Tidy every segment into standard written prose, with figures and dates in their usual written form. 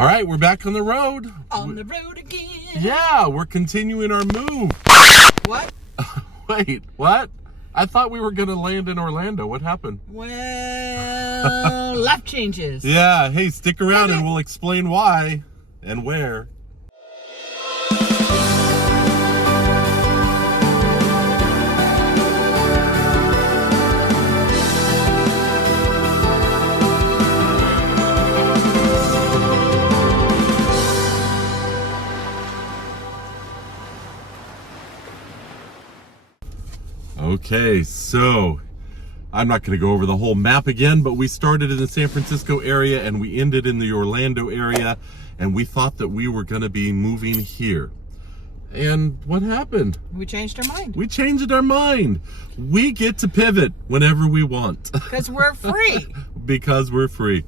All right, we're back on the road. On the road again. Yeah, we're continuing our move. What? Wait, what? I thought we were going to land in Orlando. What happened? Well, life changes. Yeah, hey, stick around and we'll explain why and where. Okay, so I'm not going to go over the whole map again, but we started in the San Francisco area and we ended in the Orlando area, and we thought that we were going to be moving here. And what happened? We changed our mind. We changed our mind. We get to pivot whenever we want. Because we're free. Because we're free.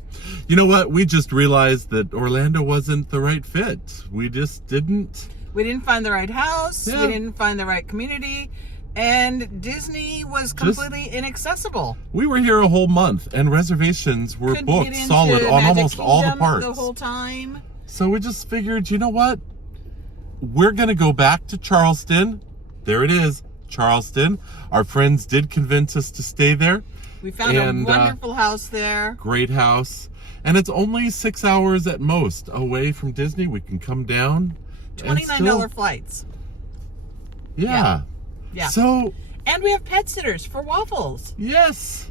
You know what? We just realized that Orlando wasn't the right fit. We just didn't. We didn't find the right house. Yeah. We didn't find the right community. And Disney was completely inaccessible. We were here a whole month, and reservations were Couldn't booked get into solid on Magic almost all the Kingdom parks. the whole time. So we just figured, you know what? We're going to go back to Charleston. There it is, Charleston. Our friends did convince us to stay there. We found a wonderful house there. Great house. And it's only 6 hours at most away from Disney. We can come down. $29 flights. Yeah. Yeah. So. And we have pet sitters for Waffles. Yes.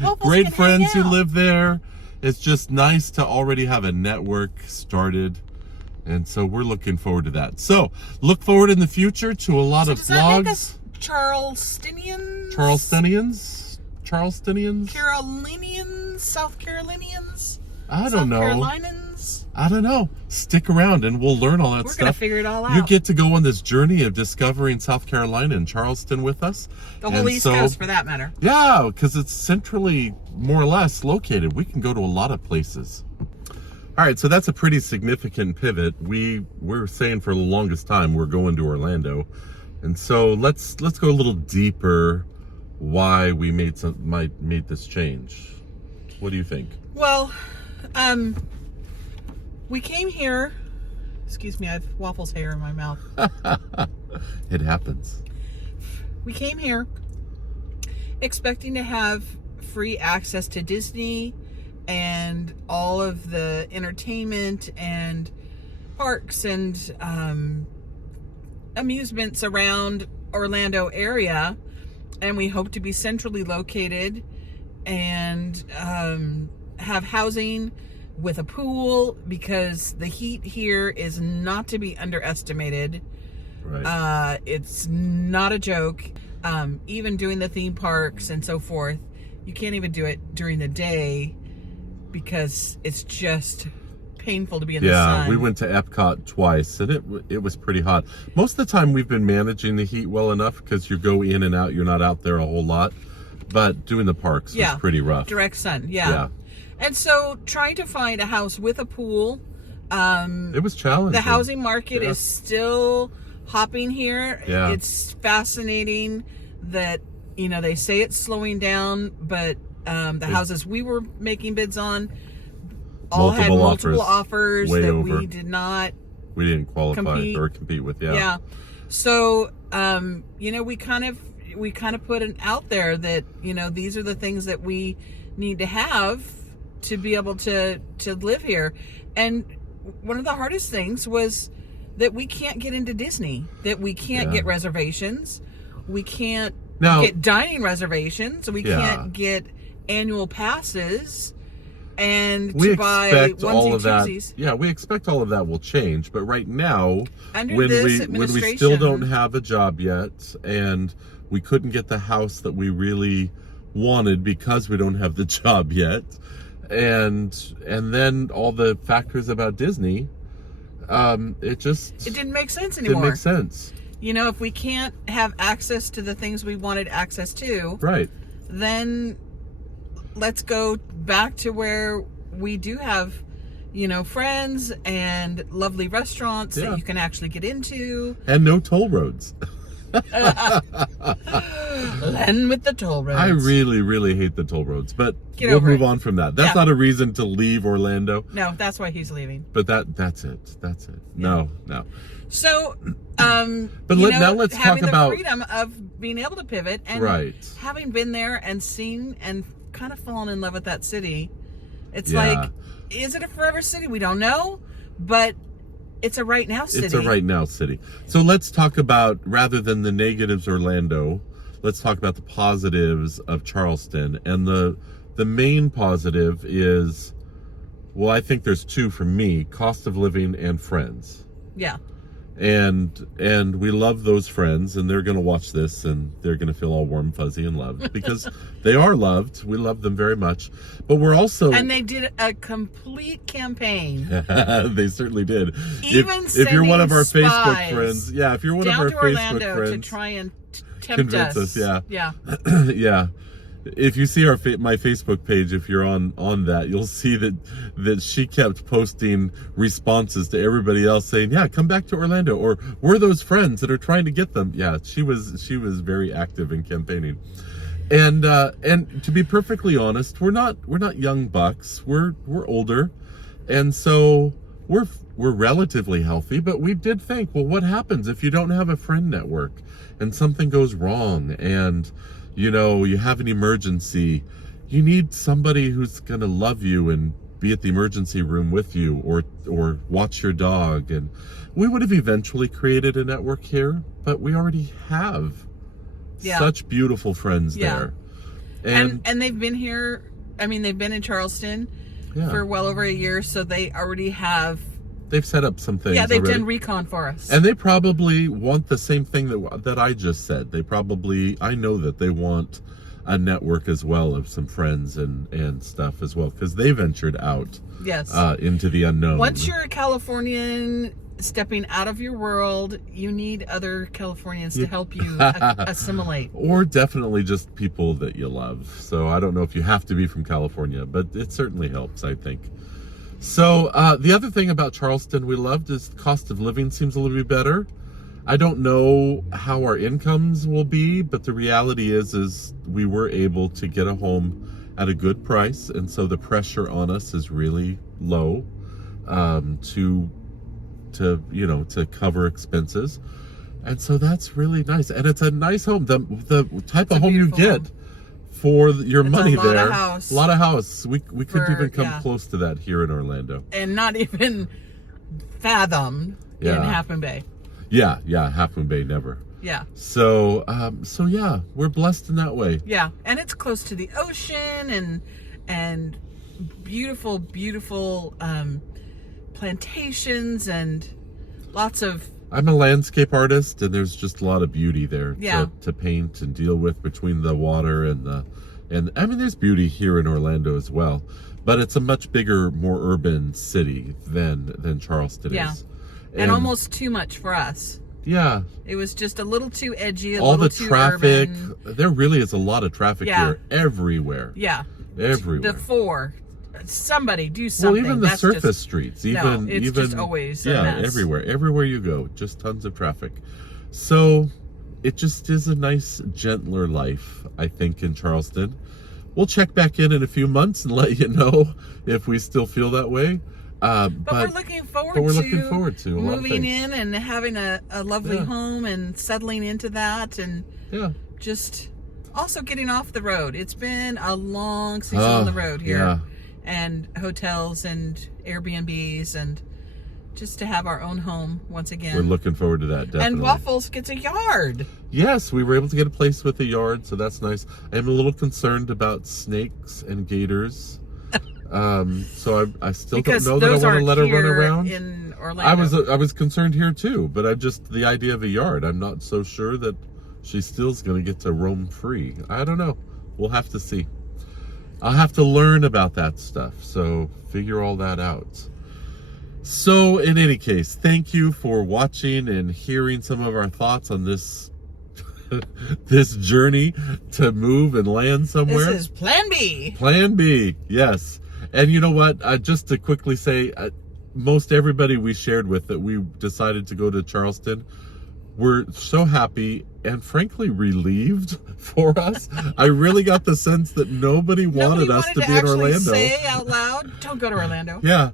Waffles Great can friends hang who out. live there. It's just nice to already have a network started. And so we're looking forward to that. So look forward in the future to a lot of does that make vlogs. us Charlestonians? Charlestonians? Carolinians? South Carolinians? I don't know. South Carolinians? I don't know. Stick around and we'll learn all that We're stuff. going to figure it all out. You get to go on this journey of discovering South Carolina and Charleston with us. The whole East Coast, for that matter. Yeah, because it's centrally, more or less, located. We can go to a lot of places. All right, so that's a pretty significant pivot. We're saying for the longest time we're going to Orlando. And so let's go a little deeper why we made this change. What do you think? Well, we came here. Excuse me, I have Waffles hair in my mouth. It happens. We came here expecting to have free access to Disney and all of the entertainment and parks and amusements around Orlando area, and we hope to be centrally located and have housing with a pool, because the heat here is not to be underestimated. Right. It's not a joke. Even doing the theme parks and so forth, you can't even do it during the day because it's just painful to be in the sun. Yeah, we went to Epcot twice, and it was pretty hot. Most of the time we've been managing the heat well enough because you go in and out, you're not out there a whole lot. But doing the parks was pretty rough. Direct sun, yeah. And so trying to find a house with a pool. It was challenging. The housing market is still hopping here. Yeah. It's fascinating that, they say it's slowing down, but the houses we were making bids on all had multiple offers way that over. we didn't qualify or compete with. Yeah. So, we kind of put it out there that, these are the things that we need to have to be able to live here. And one of the hardest things was that we can't get into Disney, that we can't get reservations. We can't get dining reservations. We can't get annual passes. And to buy onesie twosies. Yeah, we expect all of that will change. But right now, when we still don't have a job yet, and we couldn't get the house that we really wanted because we don't have the job yet, and then all the factors about Disney, it didn't make sense anymore. Didn't make sense. If we can't have access to the things we wanted access to, right, then let's go back to where we do have, friends and lovely restaurants that you can actually get into. And no toll roads. Len with the toll roads. I really, really hate the toll roads, but we'll move on from that. That's not a reason to leave Orlando. No, that's why he's leaving. But that's it. That's it. No. So, but now let's talk about the freedom of being able to pivot and having been there and seen and kind of fallen in love with that city. It's like, is it a forever city? We don't know, but it's a right now city. It's a right now city. So let's talk about, rather than the negatives Orlando, let's talk about the positives of Charleston. And the main positive is, well, I think there's two for me: cost of living and friends. Yeah. And we love those friends, and they're going to watch this and they're going to feel all warm, fuzzy, and loved because they are loved. We love them very much, but we're also, and they did a complete campaign. They certainly did. Even if you're one of our Facebook friends, if you're one of our Facebook friends, to try and tempt us, yeah. If you see my Facebook page, if you're on that, you'll see that she kept posting responses to everybody else saying, "Yeah, come back to Orlando," or "We're those friends that are trying to get them." Yeah, she was very active in campaigning. And to be perfectly honest, we're not young bucks. We're older, and so we're relatively healthy. But we did think, well, what happens if you don't have a friend network and something goes wrong and you have an emergency? You need somebody who's going to love you and be at the emergency room with you, or watch your dog. And we would have eventually created a network here, but we already have such beautiful friends there. And they've been here. I mean, they've been in Charleston for well over a year, so they already have. They've set up some things. Yeah, they've done recon for us. And they probably want the same thing that I just said. I know that they want a network as well of some friends and stuff as well, because they ventured out into the unknown. Once you're a Californian stepping out of your world, you need other Californians to help you assimilate. Or definitely just people that you love. So I don't know if you have to be from California, but it certainly helps, I think. So the other thing about Charleston we loved is the cost of living seems a little bit better. I don't know how our incomes will be, but the reality is we were able to get a home at a good price, and so the pressure on us is really low to cover expenses, and so that's really nice. And it's a nice home. The type of home you get for your money there. A lot of house. We couldn't even come close to that here in Orlando. And not even fathom in Half Moon Bay. Yeah, Half Moon Bay, never. Yeah. So yeah, we're blessed in that way. Yeah, and it's close to the ocean and beautiful plantations and lots of. I'm a landscape artist, and there's just a lot of beauty there to paint and deal with between the water and I mean, there's beauty here in Orlando as well, but it's a much bigger, more urban city than Charleston is. And almost too much for us. Yeah. It was just a little too edgy, all the traffic. Urban. There really is a lot of traffic here everywhere. Yeah. Everywhere. Somebody do something. Well, even the surface streets, even just always a mess. everywhere you go, just tons of traffic. So it just is a nice, gentler life, I think, in Charleston. We'll check back in a few months and let you know if we still feel that way. But we're looking forward to moving in and having a lovely home and settling into that, and just also getting off the road. It's been a long season on the road here. Yeah. And hotels and Airbnbs, and just to have our own home once again. We're looking forward to that, definitely. And Waffles gets a yard. Yes, we were able to get a place with a yard, so that's nice. I am a little concerned about snakes and gators. So I still don't know that I want to let her run around. In Orlando. I was concerned here too, but the idea of a yard, I'm not so sure that she still's going to get to roam free. I don't know. We'll have to see. I'll have to learn about that stuff, so figure all that out. So in any case, thank you for watching and hearing some of our thoughts on this this journey to move and land somewhere. This is Plan B. Plan B, yes. And you know what? Just to quickly say, most everybody we shared with that we decided to go to Charleston, were so happy and frankly relieved for us. I really got the sense that nobody wanted us to be in Orlando. Say out loud, don't go to Orlando. Yeah.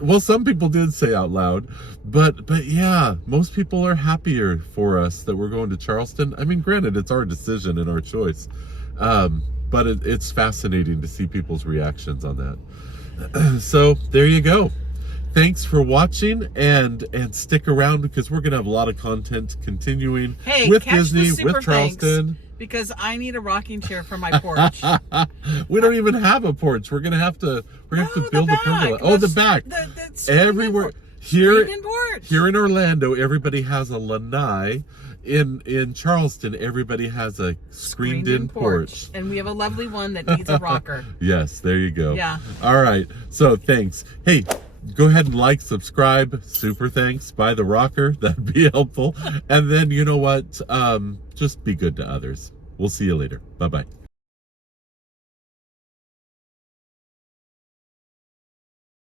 Well, some people did say out loud, but yeah, most people are happier for us that we're going to Charleston. I mean, granted, it's our decision and our choice, but it's fascinating to see people's reactions on that. So there you go. Thanks for watching, and stick around because we're gonna have a lot of content continuing with Disney, with Charleston. Because I need a rocking chair for my porch. We don't even have a porch. We're gonna have to build a pergola. Oh, the back. Everywhere here in Orlando, everybody has a lanai. In Charleston, everybody has a screened-in porch. And we have a lovely one that needs a rocker. Yes, there you go. Yeah. All right. So thanks. Hey, go ahead and like, subscribe. Super thanks. Buy the rocker. That'd be helpful. And then, you know what? Just be good to others. We'll see you later. Bye-bye.